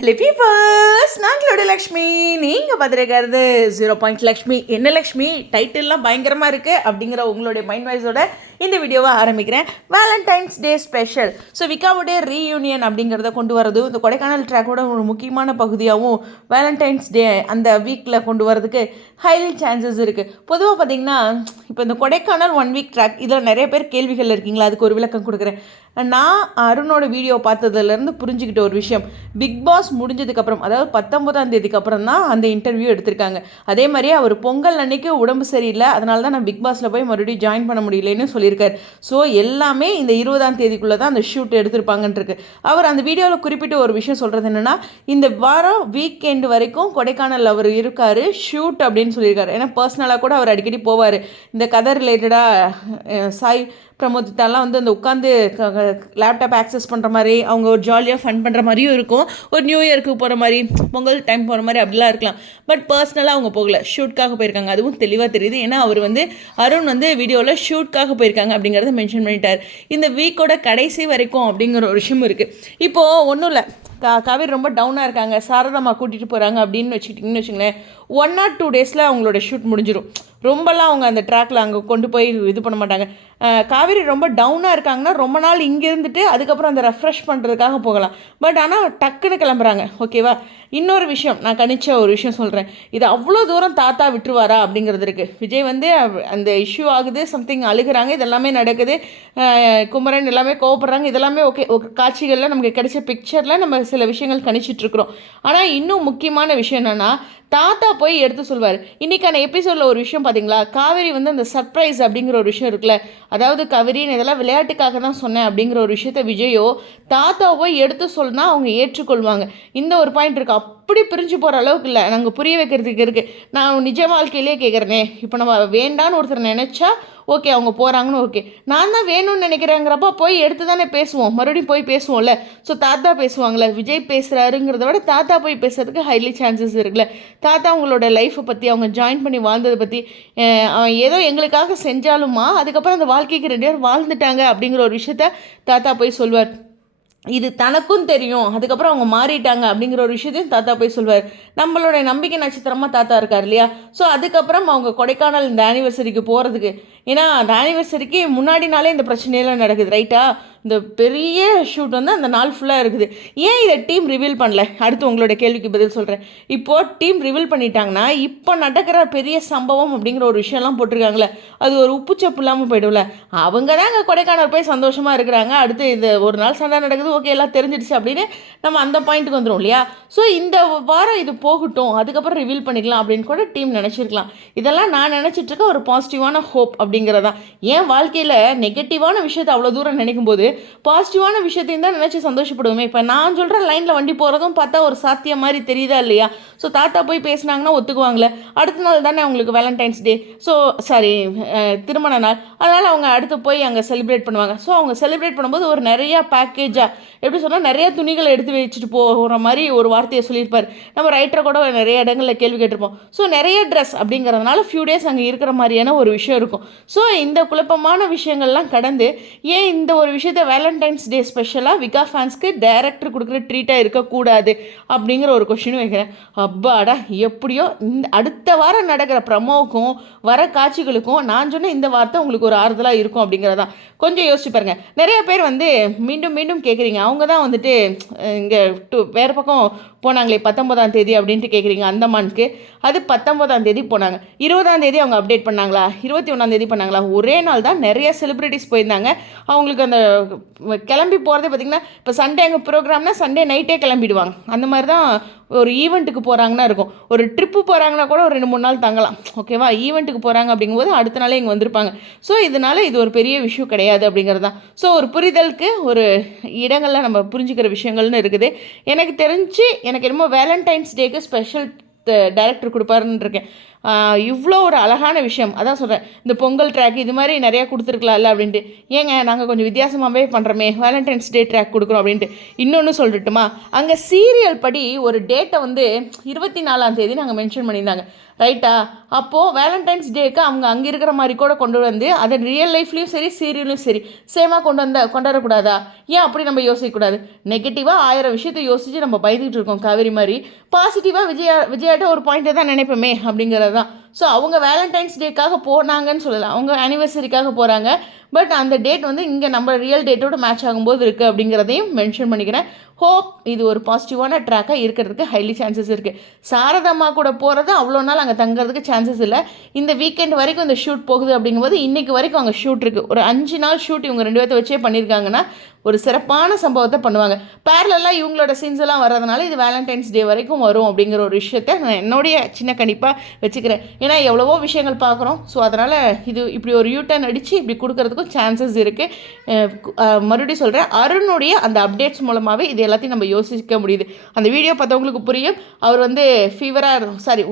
Hello peepers, நான் க்ளோட லக்ஷ்மி. நீங்கள் பார்த்துருக்கிறது 0 லக்ஷ்மி. என்ன லக்ஷ்மி டைட்டில்லாம் பயங்கரமாக இருக்குது அப்படிங்கிற உங்களுடைய மைண்ட் வாய்ஸோட இந்த வீடியோவை ஆரம்பிக்கிறேன். Valentine's Day special. ஸோ விகாவுடைய ரீயூனியன் அப்படிங்கிறத கொண்டு வரது இந்த கொடைக்கானல் ட்ராக்கோட ஒரு முக்கியமான பகுதியாகவும் வேலண்டைன்ஸ் டே அந்த வீக்கில் கொண்டு வரதுக்கு ஹைலி சான்சஸ் இருக்குது. பொதுவாக பார்த்திங்கன்னா இப்போ இந்த கொடைக்கானல் 1 வீக் ட்ராக் இதில் நிறைய பேர் கேள்விகள் இருக்கீங்களா, அதுக்கு ஒரு விளக்கம் கொடுக்குறேன். நான் அருணோட வீடியோ பார்த்ததுலேருந்து புரிஞ்சுக்கிட்ட ஒரு விஷயம், பிக் பாஸ் முடிஞ்சதுக்கப்புறம், அதாவது 19ஆம் தேதிக்கு அப்புறம் தான் அந்த இன்டர்வியூ எடுத்திருக்காங்க. அதே மாதிரி அவர் பொங்கல் அன்னைக்கு உடம்பு சரியில்லை, அதனால தான் நான் பிக் பாஸில் போய் மறுபடியும் ஜாயின் பண்ண முடியலன்னு சொல்லியிருக்காரு. ஸோ எல்லாமே இந்த 20ஆம் தேதிக்குள்ளே தான் அந்த ஷூட் எடுத்திருப்பாங்கன்றிருக்கு. அவர் அந்த வீடியோவில் குறிப்பிட்டு ஒரு விஷயம் சொல்கிறது என்னென்னா, இந்த வாரம் வீக்கெண்டு வரைக்கும் கொடைக்கானல் அவர் இருக்கார் ஷூட் அப்படின்னு சொல்லியிருக்காரு. ஏன்னா பர்சனலாக கூட அவர் அடிக்கடி போவார். இந்த கதை ரிலேட்டடாக சாய் பிரமோதித்தாலாம் வந்து அந்த உட்காந்து லேப்டாப் ஆக்சஸ் பண்ணுற மாதிரி அவங்க ஒரு ஜாலியாக ஃபன் பண்ணுற மாதிரியும் இருக்கும். ஒரு நியூ இயருக்கு போகிற மாதிரி, பொங்கல் டைம் போகிற மாதிரி அப்படிலாம் இருக்கலாம். பட் பர்சனலாக அவங்க போகல, ஷூட்காக போயிருக்காங்க. அதுவும் தெளிவாக தெரியுது. ஏன்னா அவர் வந்து அருண் வந்து வீடியோவில் ஷூட்காக போயிருக்காங்க அப்படிங்கிறத மென்ஷன் பண்ணிட்டார். இந்த வீக்கோட கடைசி வரைக்கும் அப்படிங்கிற ஒரு விஷயம் இருக்குது. இப்போது ஒன்றும் இல்லை, காவேரி ரொம்ப டவுனாக இருக்காங்க, சாரதாம்மா கூட்டிகிட்டு போகிறாங்க அப்படின்னு வச்சுக்கிட்டிங்கன்னு வச்சுங்களேன், 1 or 2 டேஸில் அவங்களோட ஷூட் முடிஞ்சிடும். ரொம்பலாம் அவங்க அந்த ட்ராக்கில் அங்கே கொண்டு போய் இது பண்ண மாட்டாங்க. காவேரி ரொம்ப டவுனாக இருக்காங்கன்னா ரொம்ப நாள் இங்கே இருந்துட்டு அதுக்கப்புறம் அந்த ரெஃப்ரெஷ் பண்ணுறதுக்காக போகலாம். பட் ஆனால் டக்குன்னு கிளம்புறாங்க. ஓகேவா? இன்னொரு விஷயம், நான் கணிச்ச ஒரு விஷயம் சொல்கிறேன். இது அவ்வளோ தூரம் தாத்தா விட்டுருவாரா அப்படிங்கிறது இருக்குது. விஜய் வந்து அந்த இஷ்யூ ஆகுது, சம்திங் அழுகிறாங்க, இதெல்லாமே நடக்குது, குமரன் எல்லாமே கோவப்படுறாங்க, இதெல்லாமே ஓகே காட்சிகளில் நமக்கு கிடைச்ச பிக்சரில் நம்ம சில விஷயங்கள் கணிச்சிட்ருக்குறோம். ஆனால் இன்னும் முக்கியமான விஷயம் என்னென்னா, தாத்தா போய் எடுத்து சொல்வார். இன்றைக்கான எபிசோடில் ஒரு விஷயம் பார்த்தீங்களா, காவேரி வந்து அந்த சர்ப்ரைஸ் அப்படிங்கிற ஒரு விஷயம் இருக்குல்ல, அதாவது காவேரின்னு இதெல்லாம் விளையாட்டுக்காக தான் சொன்னேன் அப்படிங்கிற ஒரு விஷயத்த விஜயோ தாத்தா போய் எடுத்து சொன்னால் அவங்க ஏற்றுக்கொள்வாங்க. இந்த ஒரு பாயிண்ட் இருக்குது. அப்படி பிரிஞ்சு போகிற அளவுக்கு இல்லை, நாங்கள் புரிய வைக்கிறதுக்கு இருக்குது. நான் நிஜ வாழ்க்கையிலே கேட்குறேனே, இப்போ நம்ம வேண்டான்னு ஒருத்தர் நினச்சா ஓகே அவங்க போகிறாங்கன்னு ஓகே, நான் தான் வேணும்னு நினைக்கிறேங்கிறப்ப போய் எடுத்து தானே பேசுவோம், மறுபடியும் போய் பேசுவோம்ல. ஸோ தாத்தா பேசுவாங்களே, விஜய் பேசுகிறாருங்கிறத விட தாத்தா போய் பேசுறதுக்கு ஹைலி சான்சஸ் இருக்குல்ல. தாத்தா அவங்களோட லைஃப்பை பற்றி, அவங்க ஜாயின் பண்ணி வாழ்ந்ததை பற்றி, அவன் ஏதோ எங்களுக்காக செஞ்சாலுமா அதுக்கப்புறம் அந்த வாழ்க்கைக்கு 2 பேர் வாழ்ந்துட்டாங்க அப்படிங்கிற ஒரு விஷயத்த தாத்தா போய் சொல்வார். இது தனக்கும் தெரியும், அதுக்கப்புறம் அவங்க மாறிட்டாங்க அப்படிங்கிற ஒரு விஷயத்தையும் தாத்தா போய் சொல்வார். நம்மளுடைய நம்பிக்கை நட்சத்திரமாக தாத்தா இருக்கார் இல்லையா. ஸோ அதுக்கப்புறம் அவங்க கொடைக்கானல் இந்த ஆனிவர்சரிக்கு போகிறதுக்கு, ஏன்னா அந்த ஆனிவர்சரிக்கு முன்னாடி நாளே இந்த பிரச்சனையெல்லாம் நடக்குது ரைட்டா. இந்த பெரிய ஷூட் வந்து அந்த நாள் ஃபுல்லாக இருக்குது. ஏன் இதை டீம் ரிவீல் பண்ணல? அடுத்து உங்களோட கேள்விக்கு பதில் சொல்கிறேன். இப்போது டீம் ரிவீல் பண்ணிட்டாங்கன்னா இப்போ நடக்கிற பெரிய சம்பவம் அப்படிங்கிற ஒரு விஷயம்லாம் போட்டிருக்காங்களே, அது ஒரு உப்புச்சப்பு இல்லாமல் போய்டும்ல. அவங்க தான் அங்கே கொடைக்கானல் போய் சந்தோஷமாக இருக்கிறாங்க. அடுத்து இந்த ஒரு நாள் சண்டை நடக்குது, ஓகே எல்லாம் தெரிஞ்சிடுச்சு அப்படின்னு நம்ம அந்த பாயிண்ட்டுக்கு வந்துடும் இல்லையா. ஸோ இந்த வாரம் இது போகட்டும், அதுக்கப்புறம் ரிவீல் பண்ணிக்கலாம் அப்படின்னு கூட டீம் நினச்சிருக்கலாம். இதெல்லாம் நான் நினச்சிட்ருக்க ஒரு பாசிட்டிவான ஹோப் அப்படிங்கிறதான். ஏன் வாழ்க்கையில் நெகட்டிவான விஷயத்தை அவ்வளோ தூரம் நினைக்கும் போது பாசிட்டிவான விஷயத்தையும் தான் நினச்சி சந்தோஷப்படுவோமே. இப்போ நான் சொல்கிற லைனில் வண்டி போகிறதும் பார்த்தா ஒரு சாத்தியம் மாதிரி தெரியுதா இல்லையா. ஸோ தாத்தா போய் பேசினாங்கன்னா ஒத்துக்குவாங்களே. அடுத்த நாள் தானே அவங்களுக்கு வேலண்டைன்ஸ் டே, ஸோ சாரி திருமண நாள், அதனால் அவங்க அடுத்து போய் அங்கே செலிப்ரேட் பண்ணுவாங்க. ஸோ அவங்க செலிப்ரேட் பண்ணும்போது ஒரு நிறையா பேக்கேஜாக, எப்படி சொன்னால் நிறைய துணிகளை எடுத்து வச்சுட்டு போகிற மாதிரி ஒரு வார்த்தையை சொல்லியிருப்பார். நம்ம ரைட்டரை கூட நிறைய இடங்களில் கேள்வி கேட்டிருப்போம். ஸோ நிறைய ட்ரெஸ் அப்படிங்கிறதுனால ஃபியூ டேஸ் அங்கே இருக்கிற மாதிரியான ஒரு விஷயம் இருக்கும். ஸோ இந்த குழப்பமான விஷயங்கள்லாம் கடந்து ஏன் இந்த ஒரு விஷயத்தை வேலண்டைன்ஸ் டே ஸ்பெஷலாக விகா ஃபேன்ஸ்க்கு டைரக்டர் கொடுக்குற ட்ரீட்டாக இருக்கக்கூடாது அப்படிங்கிற ஒரு கொஸ்டினும் வைக்கிறேன். அப்பாடா, எப்படியோ இந்த அடுத்த வாரம் நடக்கிற ப்ரமோவுக்கும் வர காட்சிகளுக்கும் நான் சொன்ன இந்த வார்த்தை உங்களுக்கு ஒரு ஆறுதலாக இருக்கும் அப்படிங்கிறதான். கொஞ்சம் யோசிச்சு பாருங்க. நிறைய பேர் வந்து மீண்டும் மீண்டும் கேட்குறீங்க, அவங்க தான் வந்துட்டு இங்கே வேறு பக்கம் போனாங்களே 19ஆம் தேதி அப்படின்ட்டு கேட்குறீங்க. அந்தமானுக்கு அது 19ஆம் தேதி போனாங்க. 20ஆம் தேதி அவங்க அப்டேட் பண்ணாங்களா, 21ஆம் தேதி பண்ணாங்களா? ஒரே நாள் தான் நிறைய செலிப்ரிட்டிஸ் போயிருந்தாங்க. அவங்களுக்கு அந்த கிளம்பி போகிறதே பார்த்திங்கன்னா, இப்போ சண்டே அங்கே ப்ரோக்ராம்னா சண்டே நைட்டே கிளம்பிடுவாங்க. அந்த மாதிரி தான் ஒரு ஈவெண்ட்டுக்கு போகிறாங்கன்னா இருக்கும். ஒரு ட்ரிப்பு போகிறாங்கன்னா கூட ஒரு 2-3 நாள் தங்கலாம். ஓகேவா? ஈவெண்ட்டுக்கு போகிறாங்க அப்படிங்கும்போது அடுத்த நாளே இங்கே வந்திருப்பாங்க. ஸோ இதனால் இது ஒரு பெரிய விஷயம் கிடையாது அப்படிங்கிறது தான். ஸோ ஒரு புரிதலுக்கு ஒரு இடங்களில் நம்ம புரிஞ்சுக்கிற விஷயங்கள்னு இருக்குது. எனக்கு தெரிஞ்சு எனக்கு என்னமோ வேலண்டைன்ஸ் டேக்கு ஸ்பெஷல் டைரக்டர் கொடுப்பாருன்னு இருக்கேன். இவ்வளோ ஒரு அழகான விஷயம். அதான் சொல்கிறேன், இந்த பொங்கல் ட்ராக் இது மாதிரி நிறையா கொடுத்துருக்கலாம்ல அப்படின்ட்டு. ஏங்க நாங்கள் கொஞ்சம் வித்தியாசமாகவே பண்ணுறோமே, வேலண்டைன்ஸ் டே ட்ராக் கொடுக்குறோம் அப்படின்ட்டு. இன்னொன்று சொல்லட்டுமா, அங்கே சீரியல் படி ஒரு டேட்டை வந்து 24ஆம் தேதி நாங்கள் மென்ஷன் பண்ணியிருந்தாங்க, ரைட்டா? அப்போது வேலண்டைன்ஸ் டேக்கு அவங்க அங்கே இருக்கிற மாதிரி கூட கொண்டு வந்து அதை ரியல் லைஃப்லேயும் சரி சீரியலும் சரி சேமாக கொண்டு வரக்கூடாதா? ஏன் அப்படி நம்ம யோசிக்கக்கூடாது? நெகட்டிவாக 1000 விஷயத்தை யோசித்து நம்ம பயந்துகிட்டு இருக்கோம் காவேரி மாதிரி. பாசிட்டிவாக விஜயாட்ட ஒரு பாயிண்ட்டை தான் நினைப்போமே அப்படிங்கிறது தான். ஸோ அவங்க வேலண்டைன்ஸ் டேக்காக போனாங்கன்னு சொல்லலாம், அவங்க ஆனிவர்சரிக்காக போகிறாங்க. பட் அந்த டேட் வந்து இங்கே நம்ம ரியல் டேட்டோட மேட்ச் ஆகும்போது இருக்குது அப்படிங்கிறதையும் மென்ஷன் பண்ணிக்கிறேன். ஹோப் இது ஒரு பாசிட்டிவான ட்ராக்காக இருக்கிறதுக்கு ஹைலி சான்சஸ் இருக்குது. சாரதாம்மா கூட போகிறது அவ்வளோ நாள் அங்கே தங்குறதுக்கு சான்சஸ் இல்லை. இந்த வீக்கெண்ட் வரைக்கும் இந்த ஷூட் போகுது அப்படிங்கும்போது இன்றைக்கி வரைக்கும் அங்கே ஷூட் இருக்குது. ஒரு 5 நாள் ஷூட் இவங்க 2 பேர்த்த வச்சே பண்ணியிருக்காங்கன்னா ஒரு சிறப்பான சம்பவத்தை பண்ணுவாங்க. பேரலாக இவங்களோட சீன்ஸ் எல்லாம் வர்றதுனால இது வேலண்டைன்ஸ் டே வரைக்கும் வரும் அப்படிங்கிற ஒரு விஷயத்தை நான் என்னுடைய சின்ன கணிப்பாக வச்சுக்கிறேன். ஏன்னா எவ்வளவோ விஷயங்கள் பார்க்குறோம். ஸோ அதனால் இது இப்படி ஒரு யூட்டர்ன் அடித்து இப்படி கொடுக்கறதுக்கும் சான்சஸ் இருக்குது. மறுபடியும் சொல்கிறேன், அருணுடைய அந்த அப்டேட்ஸ் மூலமாகவே இது எல்லாத்தையும் நம்ம யோசிக்க முடியுது. அந்த வீடியோ பார்த்தவங்களுக்கு புரியும். அவர் வந்து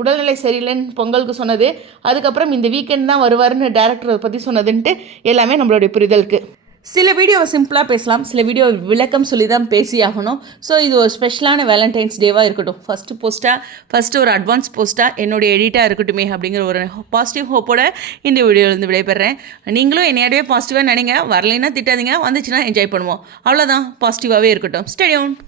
உடல்நிலை சரியில்லைன்னு பொங்கலுக்கு சொன்னது, அதுக்கப்புறம் இந்த வீக்கெண்ட் தான் வருவார்னு டேரக்டரை பற்றி சொன்னதுன்ட்டு எல்லாமே நம்மளுடைய புரிதலுக்கு. சில வீடியோவை சிம்பிளாக பேசலாம், சில வீடியோ விளக்கம் சொல்லி தான் பேசி ஆகணும். ஸோ இது ஒரு ஸ்பெஷலான வேலண்டைன்ஸ் டேவாக இருக்கட்டும். ஃபஸ்ட்டு ஒரு அட்வான்ஸ் போஸ்ட்டாக என்னுடைய எடிட்டாக இருக்கட்டுமே அப்படிங்கிற ஒரு பாசிட்டிவ் ஹோப்போட இந்த வீடியோவிலேருந்து விடைபெறேன். நீங்களும் என்னையாடவே பாசிட்டிவாக நினைங்க, வரலைன்னா திட்டாதீங்க, வந்துச்சுன்னா என்ஜாய் பண்ணுவோம். அவ்வளோதான், பாசிட்டிவாகவே இருக்கட்டும். Stay tuned.